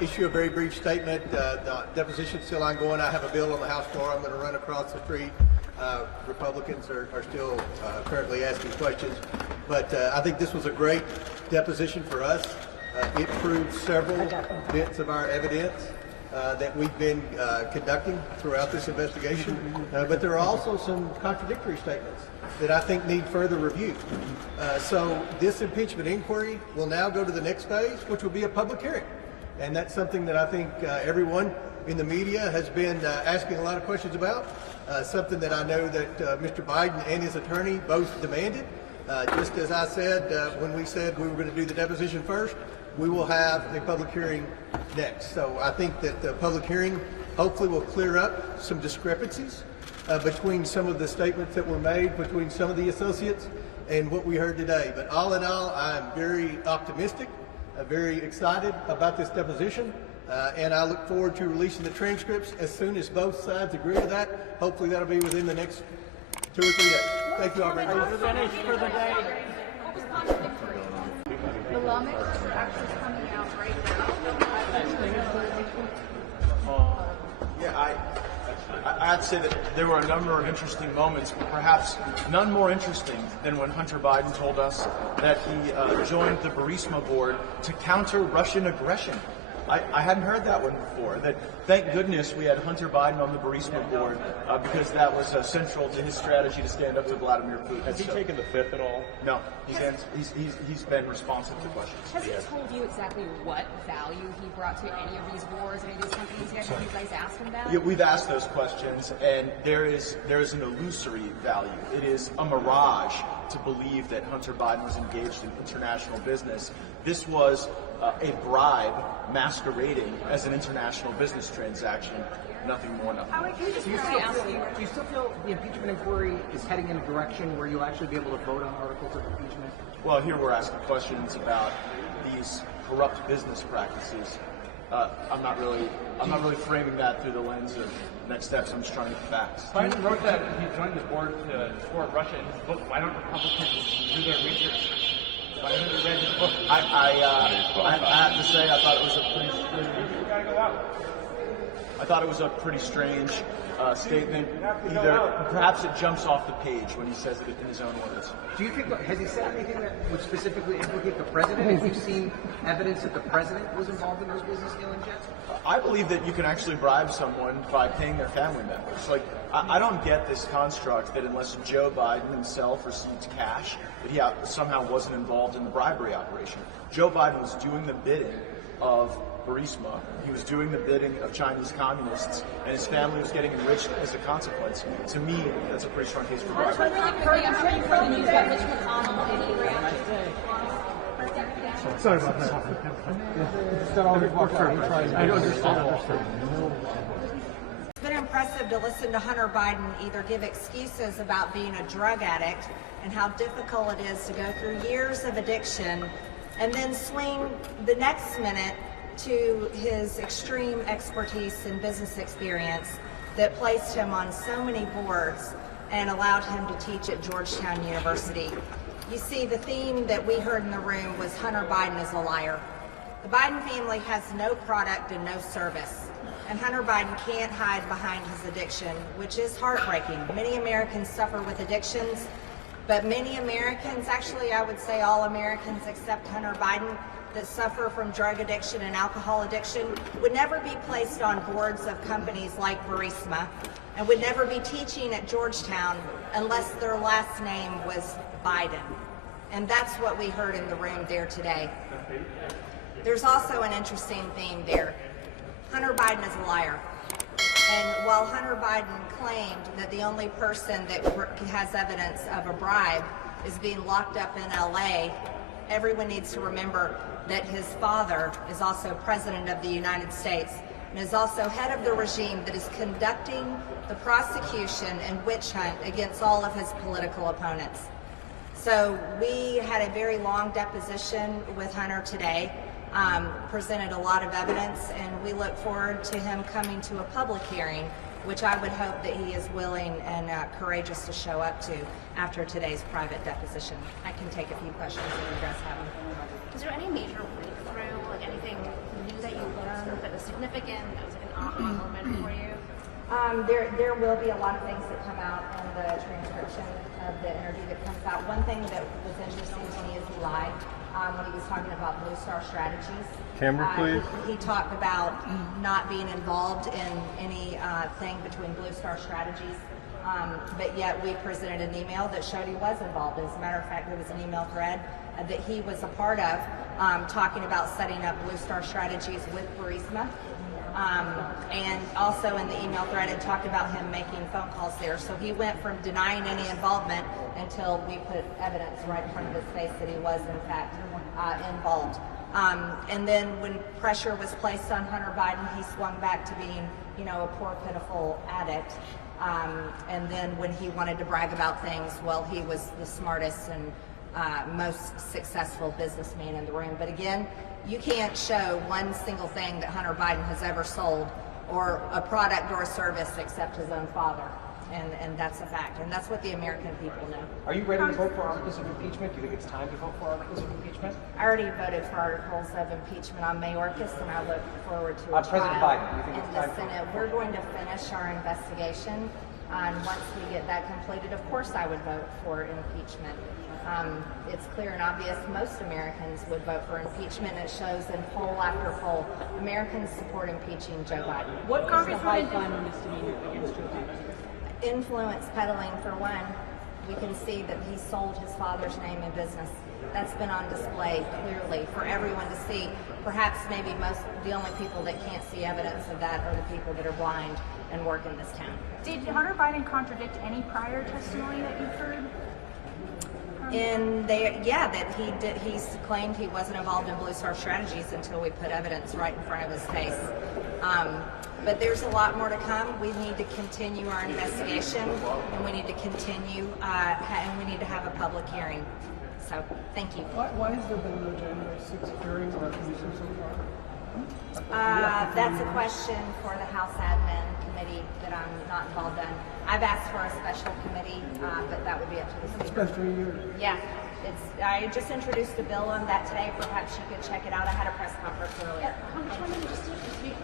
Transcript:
issue a very brief statement. The deposition's still ongoing. I have a bill on the House floor. I'm going to run across the street. Republicans are still currently asking questions. But I think this was a great deposition for us. It proved several bits of our evidence that we've been conducting throughout this investigation. But there are also some contradictory statements that I think need further review. So this impeachment inquiry will now go to the next phase, which will be a public hearing. And that's something that I think everyone in the media has been asking a lot of questions about, something that I know that Mr. Biden and his attorney both demanded. Just as I said when we said we were going to do the deposition first, we will have a public hearing next. So I think that the public hearing hopefully will clear up some discrepancies between some of the statements that were made between some of the associates and what we heard today. But all in all, I'm very optimistic, very excited about this deposition, and I look forward to releasing the transcripts as soon as both sides agree to that. Hopefully that'll be within the next 2 or 3 days. Thank you all very much. Are you finished for the day? The lawmakers are actually coming out right now. Yeah, I'd say that there were a number of interesting moments, but perhaps none more interesting than when Hunter Biden told us that he joined the Burisma board to counter Russian aggression. I hadn't heard that one before. That thank goodness we had Hunter Biden on the Burisma board because that was central to his strategy to stand up to Vladimir Putin. Has he taken the fifth at all? No, he's been responsive to questions. Has he told you exactly what value he brought to any of these wars, any of these companies yet? Have you guys asked him that? Yeah, we've asked those questions, and there is an illusory value. It is a mirage to believe that Hunter Biden was engaged in international business. This was a bribe masquerading as an international business transaction. Nothing more, nothing less. Do you still feel the impeachment inquiry is heading in a direction where you'll actually be able to vote on articles of impeachment? Well, here we're asking questions about these corrupt business practices. I'm not really framing that through the lens of next steps. I'm just trying to get facts. Biden wrote that he joined the board to support Russia in his book. Why don't Republicans do their research? Why haven't they read his book? I have to say I thought it was a pretty strange statement. Either perhaps it jumps off the page when he says it in his own words. Do you think, has he said anything that would specifically implicate the president? Have you seen evidence that the president was involved in those business dealings yet? I believe that you can actually bribe someone by paying their family members. Like, I don't get this construct that unless Joe Biden himself received cash, that he somehow wasn't involved in the bribery operation. Joe Biden was doing the bidding of Burisma. He was doing the bidding of Chinese communists, and his family was getting enriched as a consequence. To me, that's a pretty strong case for bribery. Sorry about that. I understand. It's been impressive to listen to Hunter Biden either give excuses about being a drug addict and how difficult it is to go through years of addiction and then swing the next minute to his extreme expertise and business experience that placed him on so many boards and allowed him to teach at Georgetown University. You see, the theme that we heard in the room was Hunter Biden is a liar. The Biden family has no product and no service, and Hunter Biden can't hide behind his addiction, which is heartbreaking. Many Americans suffer with addictions, but many Americans, actually I would say all Americans except Hunter Biden, that suffer from drug addiction and alcohol addiction would never be placed on boards of companies like Burisma and would never be teaching at Georgetown unless their last name was Biden. And that's what we heard in the room there today. There's also an interesting theme there. Hunter Biden is a liar. And while Hunter Biden claimed that the only person that has evidence of a bribe is being locked up in LA, everyone needs to remember that his father is also President of the United States and is also head of the regime that is conducting the prosecution and witch hunt against all of his political opponents. So we had a very long deposition with Hunter today, presented a lot of evidence, and we look forward to him coming to a public hearing which I would hope that he is willing and courageous to show up to after today's private deposition. I can take a few questions if you guys have them. Was there any major breakthrough, like anything new that you learned that was significant, that was like an aha moment for you? There will be a lot of things that come out in the transcription of the interview that comes out. One thing that was interesting to me is he lied when he was talking about Blue Star Strategies. Camera, please. He talked about not being involved in any thing between Blue Star Strategies, but yet we presented an email that showed he was involved. As a matter of fact, there was an email thread that he was a part of talking about setting up Blue Star Strategies with 𝗕𝗓𝗪. And also in the email thread it talked about him making phone calls there. So he went from denying any involvement until we put evidence right in front of his face that he was in fact involved. And then when pressure was placed on Hunter Biden, he swung back to being, a poor, pitiful addict. And then when he wanted to brag about things, well, he was the smartest and most successful businessman in the room. But again, you can't show one single thing that Hunter Biden has ever sold, or a product or a service, except his own father. And that's a fact. And that's what the American people know. Are you ready to vote for articles of impeachment? Do you think it's time to vote for articles of impeachment? I already voted for articles of impeachment on Mayorkas, and I look forward to a President trial Biden, do you think in it's the time for- Senate. We're going to finish our investigation, and once we get that completed, of course I would vote for impeachment. It's clear and obvious most Americans would vote for impeachment. It shows in poll after poll, Americans support impeaching Joe Biden. What congresswoman Influence peddling, for one. We can see that he sold his father's name and business. That's been on display clearly for everyone to see. Perhaps maybe the only people that can't see evidence of that are the people that are blind and work in this town. Did Hunter Biden contradict any prior testimony that you've heard? That he claimed he wasn't involved in Blue Star Strategies until we put evidence right in front of his face. But there's a lot more to come. We need to continue our investigation, and we need to continue, and we need to have a public hearing. So, thank you. Why has there been no January 6th hearing or commission so far? That's a question for the House Admin Committee that I'm not involved in. I've asked for a special committee, but that would be up to the speaker. Especially you. Yeah, I just introduced a bill on that today. Perhaps you could check it out. I had a press conference earlier. Congresswoman, just to speak